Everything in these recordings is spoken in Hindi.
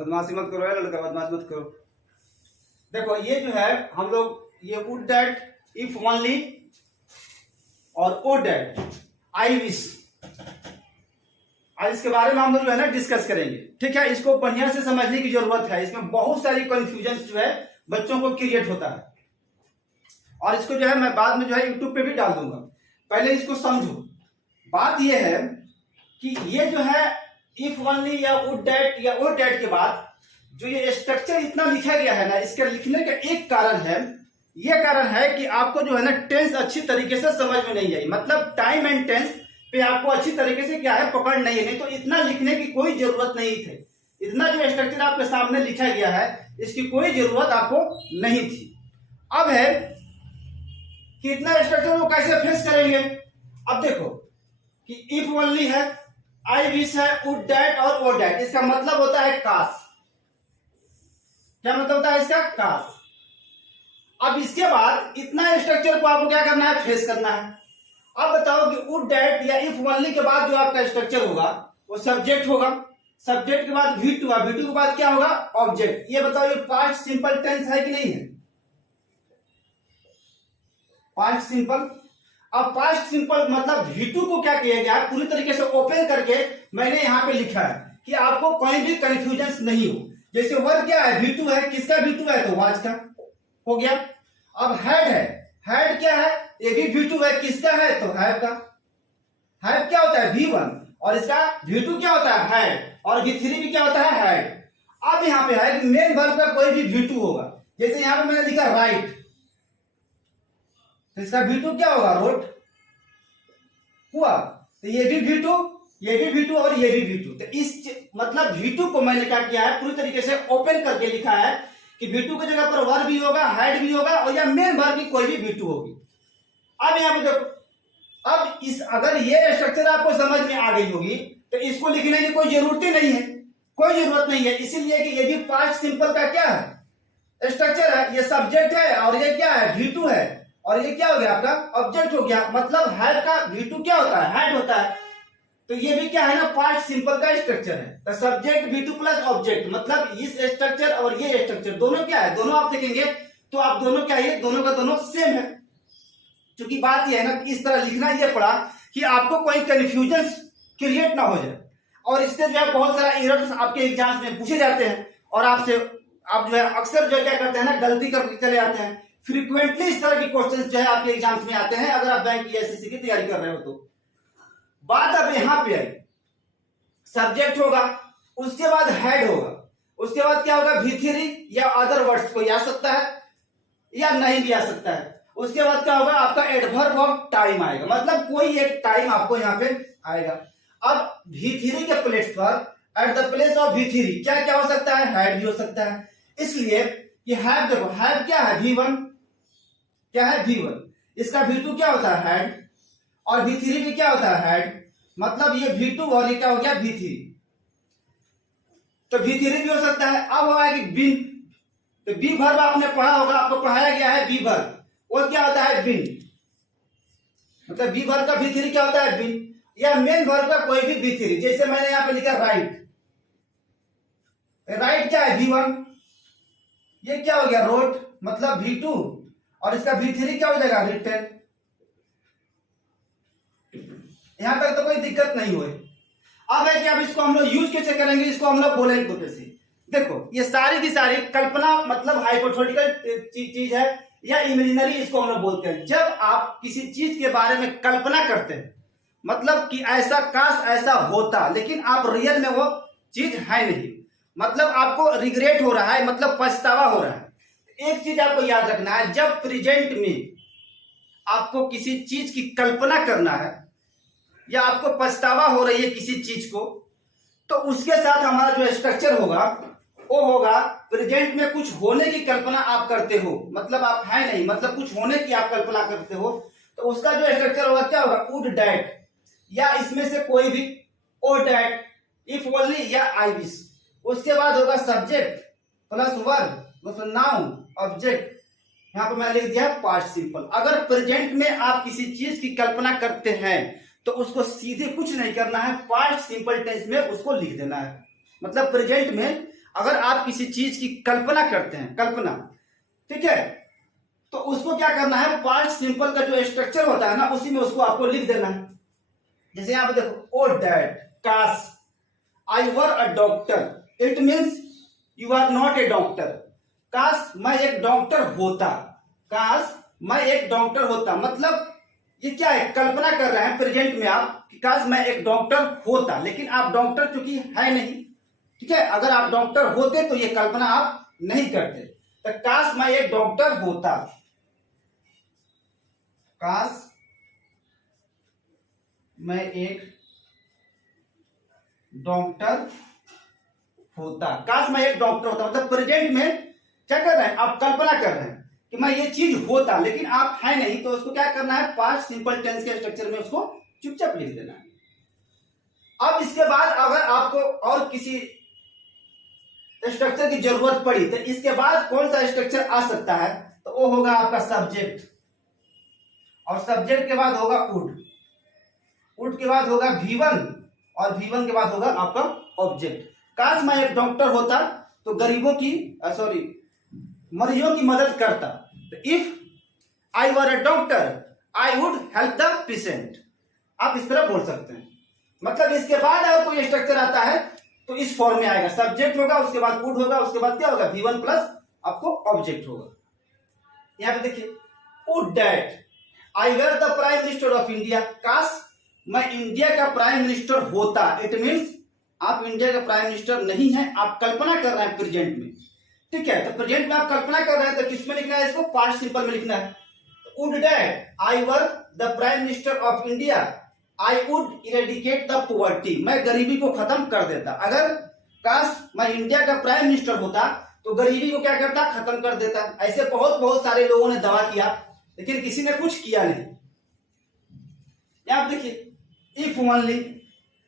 बदमाशी मत करो यार लड़का, बदमाशी मत करो। देखो ये जो है हम लोग ये वुड डैट, इफ ओनली और ओ डैट, आई विश, आज इसके बारे में हम लोग जो है ना डिस्कस करेंगे। ठीक है, इसको बढ़िया से समझने की जरूरत है। इसमें बहुत सारी कंफ्यूजन जो है बच्चों को क्रिएट होता है, और इसको जो है मैं बाद में जो है यूट्यूब पे भी डाल दूंगा। पहले इसको समझो। बात यह है कि ये जो है इफ ओनली या वुड डैट या ओ डैट के बाद जो ये स्ट्रक्चर इतना लिखा गया है ना, इसके लिखने का एक कारण है, ये कारण है कि आपको जो है ना टेंस अच्छी तरीके से समझ में नहीं आई। मतलब टाइम एंड टेंस पे आपको अच्छी तरीके से क्या है पकड़ नहीं है। नहीं तो इतना लिखने की कोई जरूरत नहीं थी। इतना जो स्ट्रक्चर आपके सामने लिखा गया है इसकी कोई जरूरत आपको नहीं थी। अब है कि इतना स्ट्रक्चर को कैसे फेस करेंगे। अब देखो कि इफ ओनली है, आई विश है, वुड डैट और वो डैट, इसका मतलब होता है काश। क्या मतलब होता है इसका? काश। अब इसके बाद इतना स्ट्रक्चर को आपको क्या करना है? फेस करना है। अब बताओ कि वुड डैट या इफ ओनली के बाद जो आपका स्ट्रक्चर होगा वो सब्जेक्ट होगा। सब्जेक्ट के बाद V2 हुआ, V2 के बाद क्या होगा? ऑब्जेक्ट। ये बताओ ये पास्ट सिंपल टेंस है कि नहीं है? Past simple. अब पास्ट सिंपल मतलब V2 को क्या किया गया पूरी तरीके से ओपन करके मैंने यहां पे लिखा है कि आपको कोई भी कंफ्यूजन नहीं हो। जैसे वर्ब क्या है? V2 है। किसका V2 है? तो वाच का हो गया। अब हेड है, हेड क्या है? ये भी V2 है। किसका है? तो हैव का। हैव क्या होता है? V1। और इसका V2 क्या होता है? हैड। और V3 भी क्या होता है? हैड। अब यहां पे है कि मेन वर्ब का कोई भी V2 होगा। जैसे यहां पे मैंने लिखा राइट, तो इसका V2 क्या होगा? रोट हुआ। तो ये भी V2, ये भी V2 और ये भी V2। तो इस मतलब V2 को मैंने क्या किया है पूरी तरीके से ओपन करके लिखा है कि V2 की जगह पर वर्ब भी होगा, हेड भी होगा और या मेन वर्ब की कोई भी V2 होगी। अब यहां पे देखो, अब इस अगर ये स्ट्रक्चर आपको समझ में आ गई होगी तो इसको लिखने की कोई जरूरत ही नहीं है, कोई जरूरत नहीं है। इसीलिए कि ये भी पास्ट सिंपल का क्या है? स्ट्रक्चर है। ये सब्जेक्ट है और ये क्या है? V2 है। और ये क्या हो गया? आपका ऑब्जेक्ट हो गया। मतलब हेड का V2 क्या होता है? हेड होता है। तो ये भी क्या है ना पास्ट सिंपल का स्ट्रक्चर है। तो सब्जेक्ट V2 प्लस ऑब्जेक्ट, मतलब इस स्ट्रक्चर और ये स्ट्रक्चर दोनों क्या है? दोनों आप देखेंगे तो आप दोनों क्या है? दोनों का दोनों सेम है। क्योंकि बात यह है ना इस तरह लिखना ये पड़ा कि आपको कोई कंफ्यूजन क्रिएट ना हो जाए। और इससे जो है बहुत सारा एरर्स आपके एग्जाम्स में पूछे जाते हैं और आपसे आप जो है अक्सर जो क्या करते हैं ना गलती करके चले जाते हैं। फ्रीक्वेंटली इस तरह के क्वेश्चंस जो है आपके एग्जाम्स में आते हैं अगर आप बैंक या एसएससी की तैयारी कर रहे हो तो। बात अब यहां पे आई, सब्जेक्ट होगा, उसके बाद हेड होगा, उसके बाद क्या होगा? V3 या अदर वर्ड्स को आ सकता है या नहीं भी आ सकता है। उसके बाद क्या होगा? आपका एडवर्ब ऑफ टाइम आएगा, मतलब कोई एक टाइम आपको यहां पे आएगा। अब V3 के प्लेस पर, eight the place of V3 क्या क्या हो सकता है? हेड भी हो सकता है। इसलिए कि हैव, देखो हैव क्या है? V1 क्या है? V1। इसका V2 क्या होता है? हेड। और V3 भी क्या होता है? हेड। मतलब ये V2 और ये क्या हो गया? V3। तो V3 भी हो सकता है। अब होगा कि बिन, तो बी वर्ब आपने पढ़ा होगा, आपको पढ़ाया गया है बी वर्ब, वो क्या होता है? बिन। मतलब बी वर्ब का V3 क्या होता है? बिन। या मेन वर्ब का कोई भी V3, जैसे मैंने यहां पे लिखा राइट। राइट क्या है? V1। ये क्या हो गया? रोट, मतलब V2। और इसका V3 क्या हो जाएगा? रिटन। यहां तक तो कोई दिक्कत नहीं हुई। अब है कि अब इसको हम लोग यूज कैसे करेंगे, इसको हम लोग बोलेंगे तो कैसे। देखो ये सारी की सारी कल्पना मतलब हाइपोथेटिकल चीज है या इमेजिनरी इसको हम लोग बोलते हैं। जब आप किसी चीज के बारे में कल्पना करते हैं, मतलब कि ऐसा काश ऐसा होता, लेकिन आप रियल में वो चीज है नहीं, मतलब आपको रिग्रेट हो रहा है, मतलब पछतावा हो रहा है। एक चीज आपको याद रखना है, जब प्रेजेंट में आपको किसी चीज की कल्पना करना है या आपको पछतावा हो रही है किसी चीज को, तो उसके साथ हमारा जो स्ट्रक्चर होगा वो होगा प्रेजेंट में कुछ होने की कल्पना आप करते हो, मतलब आप है नहीं, मतलब कुछ होने की आप कल्पना करते हो, तो उसका जो स्ट्रक्चर होगा क्या होगा? वुड डैट, या इसमें से कोई भी ओ डैट, इफ ओनली या आई विश। उसके बाद होगा सब्जेक्ट प्लस वर्ब मतलब नाउन ऑब्जेक्ट। यहां पर मैंने लिख दिया पास्ट सिंपल। अगर प्रेजेंट में आप किसी चीज की कल्पना करते हैं तो उसको सीधे कुछ नहीं करना है, पास्ट सिंपल टेंस में उसको लिख देना है। मतलब प्रेजेंट में अगर आप किसी चीज की कल्पना करते हैं, कल्पना, ठीक है, तो उसको क्या करना है, पास्ट सिंपल का जो स्ट्रक्चर होता है ना, उसी में उसको आपको लिख देना है। जैसे यहां पे देखो, ओ डैड, काश I were a doctor, it means you are not a doctor. काश मैं एक डॉक्टर होता, काश मैं एक डॉक्टर होता, मतलब ये क्या है, कल्पना कर रहे हैं प्रेजेंट में आप कि काश मैं एक डॉक्टर होता, लेकिन आप डॉक्टर चूंकि है नहीं, ठीक है, अगर आप डॉक्टर होते तो ये कल्पना आप नहीं करते। तो काश मैं एक डॉक्टर होता, काश मैं एक डॉक्टर होता, काश मैं एक डॉक्टर होता, मतलब प्रेजेंट में क्या कर रहे हैं, आप कल्पना कर रहे हैं कि मैं ये चीज होता, लेकिन आप है नहीं, तो उसको क्या करना है, पास्ट सिंपल टेंस के स्ट्रक्चर में उसको चुपचाप लिख देना है। अब इसके बाद अगर आपको और किसी स्ट्रक्चर की जरूरत पड़ी तो इसके बाद कौन सा स्ट्रक्चर आ सकता है, तो वो होगा आपका सब्जेक्ट, और सब्जेक्ट के बाद होगा वुड, वुड के बाद होगा V1, और V1 के बाद होगा आपका ऑब्जेक्ट। काश मैं एक डॉक्टर होता तो गरीबों की मरीजों की मदद करता, तो if I were a doctor I would help the patient. आप इस तरह बोल सकते हैं। मतलब इसके बाद अगर कोई स्ट्रक्चर आता है तो इस फॉर्म में आएगा, सब्जेक्ट होगा, उसके बाद वुड होगा, उसके बाद क्या होगा, V1 प्लस आपको ऑब्जेक्ट होगा। यहां पे देखिए, would that I were the prime minister of India, काश मैं इंडिया का प्राइम मिनिस्टर होता, इट मीन्स आप इंडिया का प्राइम मिनिस्टर नहीं है, आप कल्पना कर रहे हैं प्रेजेंट में, ठीक है, तो प्रेजेंट में आप कल्पना कर रहे हैं, तो किसमें लिखना है, इसको पास्ट सिंपल में लिखना है। Would that I were the prime minister of India I would eradicate the poverty, मैं गरीबी को खत्म कर देता। अगर काश मैं इंडिया का प्राइम मिनिस्टर होता तो गरीबी को क्या करता, खत्म कर देता। ऐसे बहुत बहुत सारे लोगों ने दावा किया, लेकिन किसी ने कुछ किया नहीं। यहां देखिए, इफ ओनली,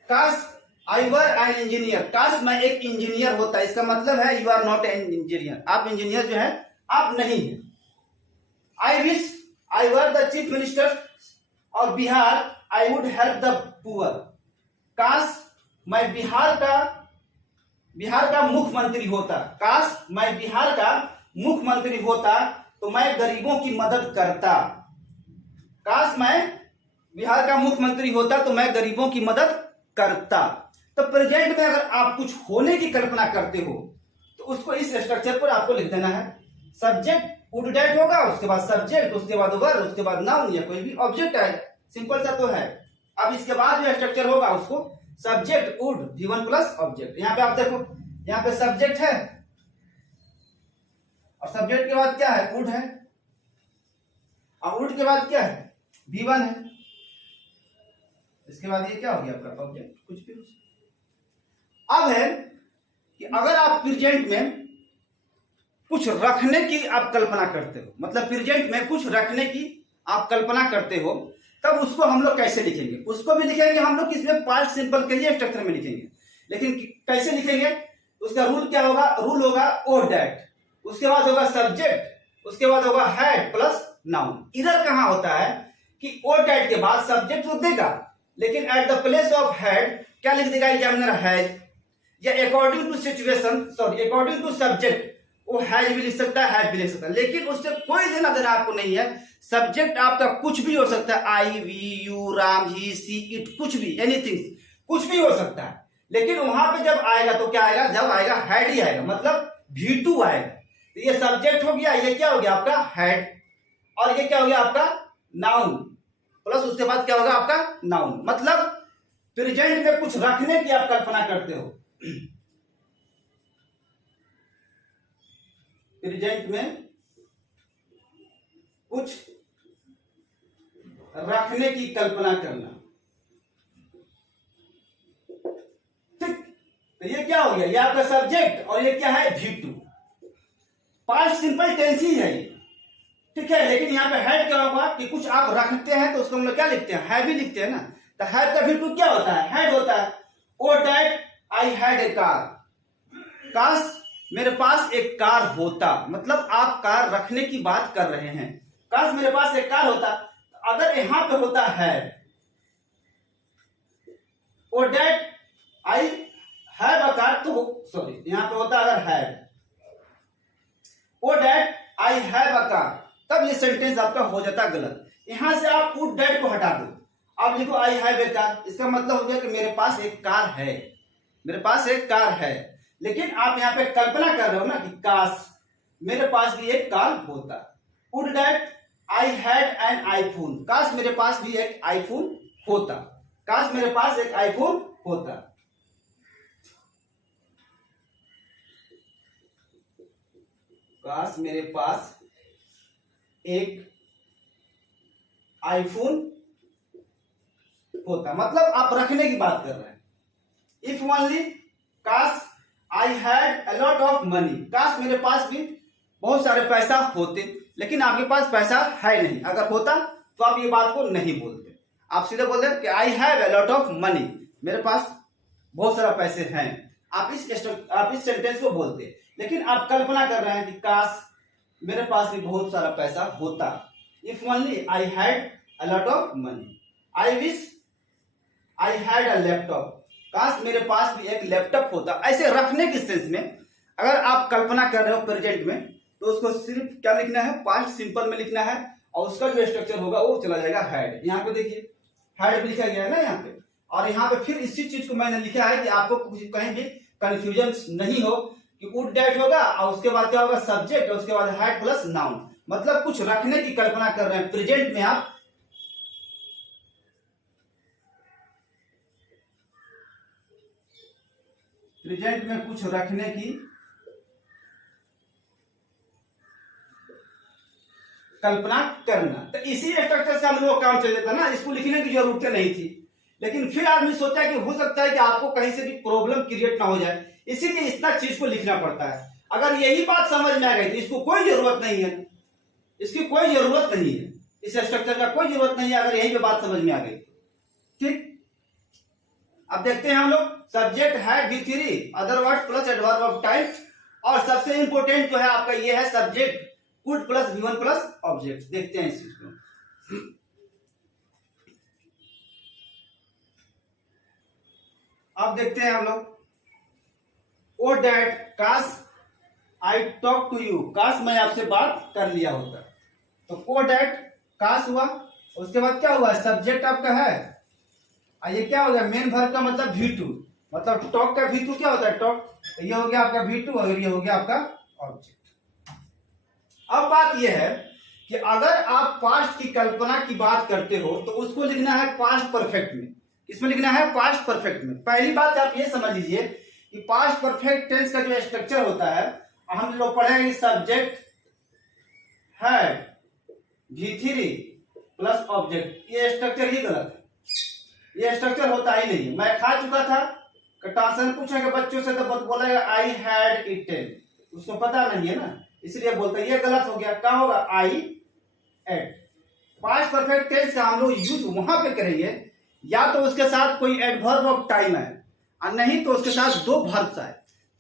काश आई वर एन इंजीनियर, काश मैं एक इंजीनियर होता, इसका मतलब है you are not an engineer, आप इंजीनियर जो है आप नहीं है। I wish I were the chief minister of Bihar I would help the poor, काश मैं बिहार का मुख्यमंत्री होता, काश मैं बिहार का मुख्यमंत्री होता तो मैं गरीबों की मदद करता, काश मैं बिहार का मुख्यमंत्री होता तो मैं गरीबों की मदद करता। तो प्रेजेंट में अगर आप कुछ होने की कल्पना करते हो तो उसको इस स्ट्रक्चर पर आपको लिख देना है। सब्जेक्ट वुड डैट होगा, उसके बाद सब्जेक्ट, उसके बाद वर्ब, उसके बाद नाउन या कोई भी ऑब्जेक्ट है, सिंपल सा तो है। अब इसके बाद जो स्ट्रक्चर होगा उसको subject would V1 plus object. यहां पे आप देखो, यहां पे सब्जेक्ट है और सब्जेक्ट के बाद क्या है, वुड है, और वुड के बाद क्या है, V1 है, इसके बाद ये क्या हो गया आपका ऑब्जेक्ट, कुछ भी हो सकता। अब है कि अगर आप प्रेजेंट में कुछ रखने की आप कल्पना करते हो, मतलब प्रेजेंट में कुछ रखने की आप कल्पना करते हो, तब उसको हम लोग कैसे लिखेंगे, उसको भी लिखेंगे हम लोग किसमें, पास्ट सिंपल के लिए स्ट्रक्चर में लिखेंगे। लेकिन कैसे लिखेंगे, उसका रूल क्या होगा, रूल होगा ओ डैट, उसके बाद होगा सब्जेक्ट, उसके बाद होगा हैड प्लस नाउन। इधर कहां होता है कि ओ डैट के बाद सब्जेक्ट तो देगा, लेकिन at the place of had क्या लिख देगा एग्जामिनर, हैज, या according to situation, sorry according to subject वो हैज भी लिख सकता है, हैड भी लिख सकता है, लेकिन उससे कोई लेना देना आपको नहीं है। सब्जेक्ट आपका कुछ भी हो सकता है, I, we, you, Ram, he, she, it, कुछ भी, एनीथिंग, कुछ भी हो सकता है। लेकिन वहां पे जब आएगा तो क्या आएगा, जब आएगा हैड ही आएगा, मतलब V2 आएगा। तो ये सब्जेक्ट हो गया, ये क्या हो गया आपका हैड, और ये क्या हो गया आपका नाउन, प्लस उसके बाद क्या होगा आपका नाउन। मतलब प्रेजेंट में कुछ रखने की आप कल्पना करते हो, प्रेजेंट में कुछ रखने की कल्पना करना, ठीक। तो ये क्या हो गया, ये आपका सब्जेक्ट, और ये क्या है V2, पास्ट सिंपल टेंस ही है ये, ठीक है। लेकिन यहां पे हैड क्या होगा कि कुछ आप रखते हैं तो उसको हम लोग क्या लिखते हैं, है भी लिखते हैं ना। तो हैड का V2 क्या होता है, हैड होता है। Oh dad I had a car, काश मेरे पास एक कार होता, मतलब आप कार रखने की बात कर रहे हैं, काश मेरे पास एक कार होता। अगर यहां पे होता है oh dad I have a car, तो सॉरी यहाँ पे होता है अगर have, oh dad I have a car, तब ये सेंटेंस आपका हो जाता गलत। यहां से आप वुड डैड को हटा दो, आप लिखो आई हैव ए कार, इसका मतलब हो गया कि मेरे पास एक कार है, मेरे पास एक कार है। लेकिन आप यहाँ पे कल्पना कर रहे हो ना कि काश मेरे पास भी एक कार होता। Would dad I had an iPhone, काश मेरे पास भी एक आईफोन होता, काश मेरे पास एक आईफोन होता। काश मेरे पास एक आईफोन होता, मतलब आप रखने की बात कर रहे हैं। इफ ओनली काश I had a lot of money, काश मेरे पास भी बहुत सारे पैसा होते, लेकिन आपके पास पैसा है नहीं। अगर होता तो आप ये बात को नहीं बोलते, आप सीधे बोलते कि आई have a lot of money, मेरे पास बहुत सारा पैसे हैं, आप इस सेंटेंस को बोलते। लेकिन आप कल्पना कर रहे हैं कि काश मेरे पास भी बहुत सारा पैसा होता। If only I had a lot of money, I wish I had a laptop, काश मेरे पास भी एक लैपटॉप होता। ऐसे रखने के सेंस में अगर आप कल्पना कर रहे हो प्रेजेंट में, तो उसको सिर्फ क्या लिखना है, पास्ट सिंपल में लिखना है, और उसका जो स्ट्रक्चर होगा वो चला जाएगा हैड। यहाँ पे देखिए हैड लिखा गया है ना यहाँ पे, और यहाँ पे फिर इसी चीज को मैंने लिखा है कि आपको कहीं भी कंफ्यूजन नहीं हो कि वुड डैड होगा और उसके बाद क्या होगा सब्जेक्ट, और उसके बाद हैड प्लस नाउन, मतलब कुछ रखने की कल्पना कर रहे हैं प्रेजेंट में आप। प्रेजेंट में कुछ रखने की कल्पना करना, तो इसी स्ट्रक्चर से हम लोग काम चल जाता ना, इसको लिखने की जरूरत नहीं थी। लेकिन फिर आदमी सोचा कि हो सकता है कि आपको कहीं से भी प्रॉब्लम क्रिएट ना हो जाए, इसीलिए इतना चीज को लिखना पड़ता है। अगर यही बात समझ में आ गई तो इसको कोई जरूरत नहीं है, इसकी कोई जरूरत नहीं है, इस स्ट्रक्चर का कोई जरूरत नहीं है, अगर यही पे बात समझ में आ गई। ठीक, अब देखते हैं हम लोग सब्जेक्ट है V3 other word plus adverb of type, और सबसे इंपॉर्टेंट जो है आपका ये है subject could plus V1 plus object. देखते हैं इस चीज को। अब देखते हैं हम लोग, ओ डैड काश आई टॉक टू यू, काश मैं आपसे बात कर लिया होता। तो ओ डैड काश हुआ, उसके बाद क्या हुआ सब्जेक्ट आपका है, ये क्या हो गया मेन वर्ब का मतलब V2, मतलब टॉक का V2 क्या होता है टॉक, तो ये हो गया आपका V2 और ये हो गया आपका ऑब्जेक्ट। अब बात यह है कि अगर आप पास्ट की कल्पना की बात करते हो तो उसको लिखना है पास्ट परफेक्ट में। किसमें लिखना है, पास्ट परफेक्ट में। पहली बात आप ये समझ लीजिए कि पास्ट परफेक्ट टेंस का जो स्ट्रक्चर होता है, हम लोग पढ़ेंगे सब्जेक्ट है V3 प्लस ऑब्जेक्ट, ये स्ट्रक्चर ही गलत है, ये स्ट्रक्चर होता ही नहीं। मैं खा चुका था, टासन पूछेगा बच्चों से तो बोलेगा आई हैड इटेन, उसको पता नहीं है ना, इसलिए बोलता है ये गलत हो गया। क्या होगा आई एड। पास्ट परफेक्ट टेंस का हम लोग यूज वहां पे करेंगे या तो उसके साथ कोई एडवर्ब ऑफ टाइम है और नहीं तो उसके साथ दो वर्ब्स है,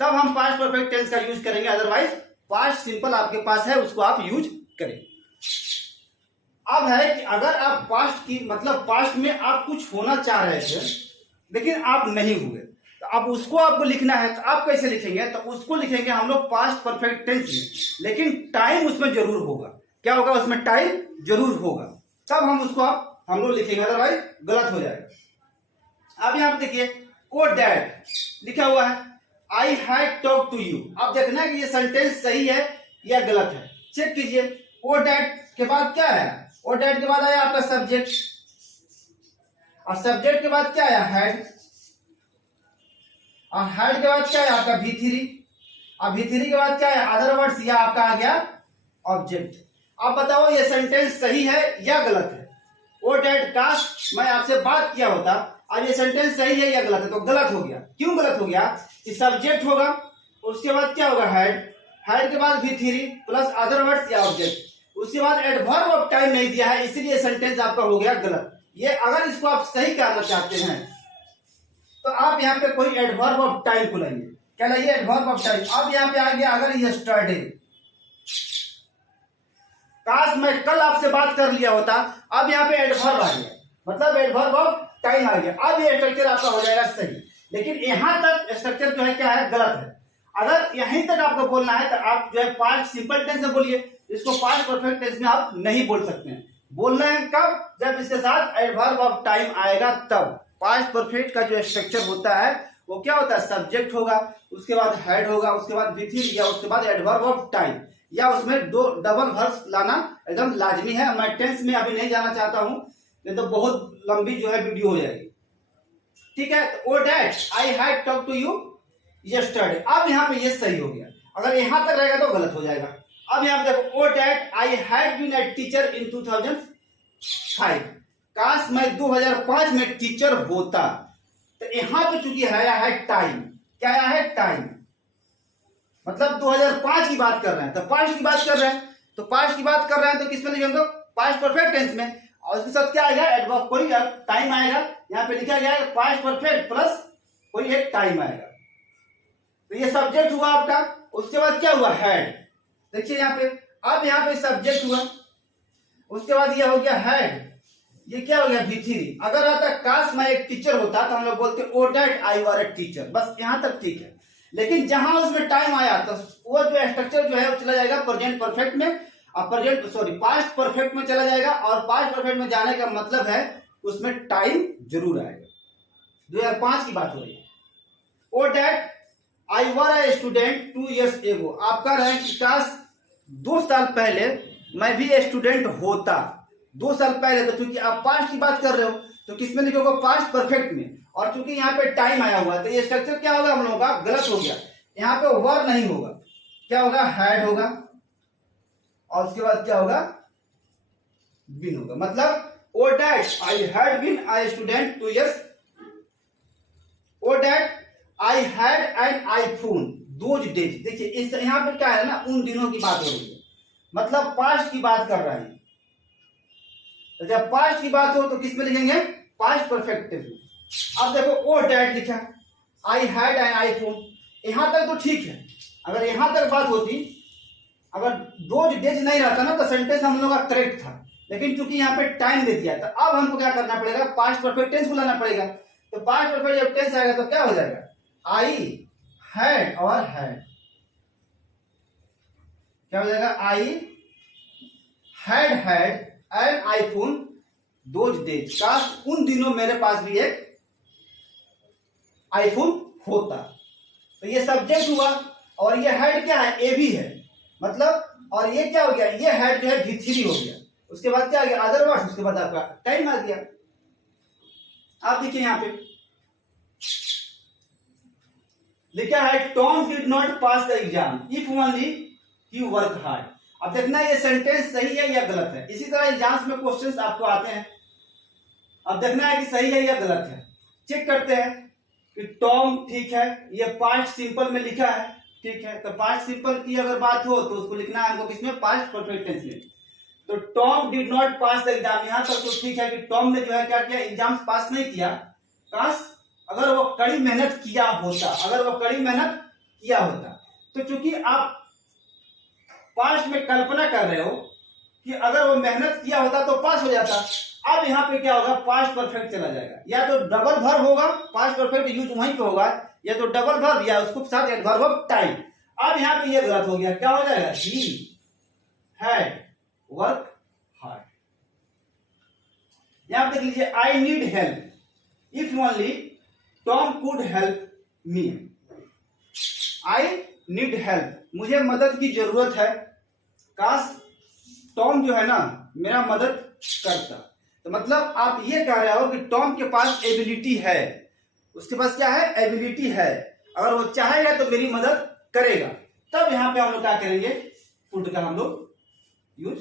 तब हम पास्ट परफेक्ट टेंस का यूज करेंगे, अदरवाइज पास्ट सिंपल आपके पास है उसको आप यूज करेंगे। अब है कि अगर आप पास्ट की मतलब पास्ट में आप कुछ होना चाह रहे थे लेकिन आप नहीं हुए, तो अब उसको आपको लिखना है, तो आप कैसे लिखेंगे, तो उसको लिखेंगे हम लोग पास्ट परफेक्ट टेंस में, लेकिन टाइम उसमें जरूर होगा। क्या होगा उसमें, टाइम जरूर होगा, तब हम उसको हम लोग लिखेंगे, अदरवाइज गलत हो जाएगा। अब यहाँ पे देखिए ओ डैड लिखा हुआ है, I had talk to you. अब देखना कि ये सेंटेंस सही है या गलत है, चेक कीजिए। ओ डैड के बाद क्या है, ओ डैड के बाद आया आपका सब्जेक्ट, और सब्जेक्ट के बाद क्या आया हैड, और हेड के बाद क्या है आपका V3, और V3 के बाद क्या है अदर वर्ड्स, या आपका आ गया ऑब्जेक्ट। आप बताओ ये सेंटेंस सही है या गलत है। ओ डैड काश मैं आपसे बात किया होता, अब ये सेंटेंस सही है या गलत है, तो गलत हो गया। क्यों गलत हो गया, कि सब्जेक्ट होगा उसके बाद क्या होगा हेड, हेड के बाद V3 प्लस अदर वर्ड्स या ऑब्जेक्ट, उसके बाद एडवर्ब ऑफ टाइम नहीं दिया है, इसीलिए सेंटेंस आपका हो गया गलत। ये अगर इसको आप सही करना चाहते हैं तो आप यहाँ पे कोई एडवर्ब ऑफ टाइम को लाइए, क्या लाइए एडवर्ब ऑफ टाइम। अब यहाँ पे आ गया अगर यस्टरडे, काश मैं कल आपसे बात कर लिया होता, अब यहाँ पे एडवर्ब आ गया, मतलब एडवर्ब ऑफ टाइम आ गया। अब ये स्ट्रक्चर आपका हो जाएगा सही। लेकिन यहां तक स्ट्रक्चर जो है क्या है, गलत है। अगर यहीं तक आपको बोलना है तो आप जो है पास्ट सिंपल टेंस में बोलिए, इसको पास्ट परफेक्ट टेंस में आप नहीं बोल सकते हैं। बोलना है कब, जब इसके साथ एडवर्ब ऑफ टाइम आएगा तब। पास्ट परफेक्ट का जो स्ट्रक्चर होता है वो क्या होता है, सब्जेक्ट होगा, उसके बाद हेड होगा, उसके बाद विथ या उसके बाद एडवर्ब ऑफ टाइम, या उसमें दो डबल वर्ब्स लाना एकदम लाजमी है। मैं टेंस में अभी नहीं जाना चाहता हूं, नहीं तो बहुत लंबी जो है वीडियो हो जाएगी। ठीक है, oh dad I had talk to you yesterday. अब यहाँ पे ये सही हो गया, अगर यहां तक रहेगा तो गलत हो जाएगा। अब यहाँ पे देखो, oh dad I had been a teacher in 2005। काश मैं 2005 में टीचर होता। तो यहां पे चूंकि है टाइम, क्या है टाइम, मतलब 2005 की बात कर रहे हैं, तो पास्ट की बात कर रहे हैं, तो पास्ट की बात कर रहे हैं तो किसमें लिखेंगे, पास्ट परफेक्ट टेंस में, और उसके साथ क्या आएगा, एडवर्ब, कोई टाइम आएगा। यहाँ पे लिखा गया है पास्ट परफेक्ट प्लस कोई एक टाइम आएगा। तो ये सब्जेक्ट हुआ आपका, उसके बाद क्या हुआ, हेड। देखिए यहाँ पे, अब यहाँ पे सब्जेक्ट हुआ, उसके बाद ये हो गया हेड, ये क्या हो गया V3। अगर आता काश मैं एक टीचर होता तो हम लोग बोलते ओ dad I were a teacher, बस यहां तक ठीक है। लेकिन जहां उसमें टाइम आया तो वो जो स्ट्रक्चर जो है वो चला जाएगा प्रेजेंट परफेक्ट में, और पास्ट परफेक्ट में चला जाएगा। और पास्ट परफेक्ट में जाने का मतलब है उसमें टाइम जरूर आएगा। 2005 की बात हो रही है। Oh dad I were a student 2 years एगो। आप कह रहे हैं कि काश 2 साल पहले मैं भी स्टूडेंट होता। 2 साल पहले, तो चूंकि आप पास्ट की बात कर रहे हो तो किसमें लिखोगे, पास्ट परफेक्ट में। और चूंकि यहाँ पे टाइम आया हुआ है तो ये स्ट्रक्चर क्या होगा हम लोगों का, गलत हो गया। यहाँ पे वर नहीं होगा, क्या होगा, हैड होगा, और उसके बाद क्या होगा, बीन होगा। मतलब oh dad I had been I student 2 years। Oh dad I had an iPhone those days. देखिए इस यहाँ पे क्या है ना, उन दिनों की बात हो रही है, मतलब पास्ट की बात कर रहा है। तो जब पास्ट की बात हो तो किस में लिखेंगे, पास्ट परफेक्ट टेंस में। अब देखो ओ डैड लिखा, आई हैड एन आईफोन, यहां तक तो ठीक है। अगर यहां तक बात होती, अगर दोज डेज नहीं रहता ना तो सेंटेंस हम लोग का करेक्ट था। लेकिन चूंकि यहाँ पे टाइम दे दिया था, अब हमको क्या करना पड़ेगा, पास्ट परफेक्ट टेंस को लाना पड़ेगा। तो पास्ट परफेक्ट जब टेंस आएगा तो क्या हो जाएगा, आई हैड और हैड, क्या हो जाएगा, आई had an iPhone those days. काश उन दिनों मेरे पास भी एक आईफोन होता। तो ये सब्जेक्ट हुआ, और ये हेड क्या है, ए भी है, मतलब, और ये क्या हो गया, ये हेड जो है V3 हो गया। उसके बाद क्या आ गया, अदर वर्ड्स, उसके बाद आपका टाइम आ गया। आप देखिए यहाँ पे लिखा है Tom did not pass the exam if only he work hard. अब देखना ये सेंटेंस सही है या गलत है। इसी तरह एग्जाम्स में क्वेश्चंस आपको आते हैं, अब देखना है कि सही है या गलत है। चेक करते हैं कि टॉम ठीक है, ये पास्ट सिंपल में लिखा है, ठीक है। तो पास्ट सिंपल की अगर बात हो तो उसको लिखना है हमको किसमें, पास्ट परफेक्ट टेंस में। तो Tom did not pass the exam, यहां तक तो ठीक है कि टॉम ने जो है क्या किया, एग्जाम पास नहीं किया। काश अगर वो कड़ी मेहनत किया होता, अगर वो कड़ी मेहनत किया होता। तो चूंकि आप पास्ट में कल्पना कर रहे हो कि अगर वो मेहनत किया होता तो पास हो जाता। अब यहाँ पे क्या होगा, पास्ट परफेक्ट चला जाएगा, या तो डबल वर्ब होगा, पास्ट परफेक्ट यूज वहीं पे होगा, या तो डबल वर्ब या उसको साथ एडवर्ब ऑफ टाइम। अब यहाँ पे ये गलत हो गया, क्या हो जाएगा, ही हैड वर्क हार्ड। यहां पे देख लीजिए, I need help if only Tom could help me. I need help, मुझे मदद की जरूरत है, काश टॉम जो है ना मेरा मदद करता। तो मतलब आप ये कह रहे हो कि टॉम के पास एबिलिटी है, उसके पास क्या है, एबिलिटी है, अगर वो चाहेगा तो मेरी मदद करेगा। तब यहां पे हम लोग क्या करेंगे, कुड का हम लोग यूज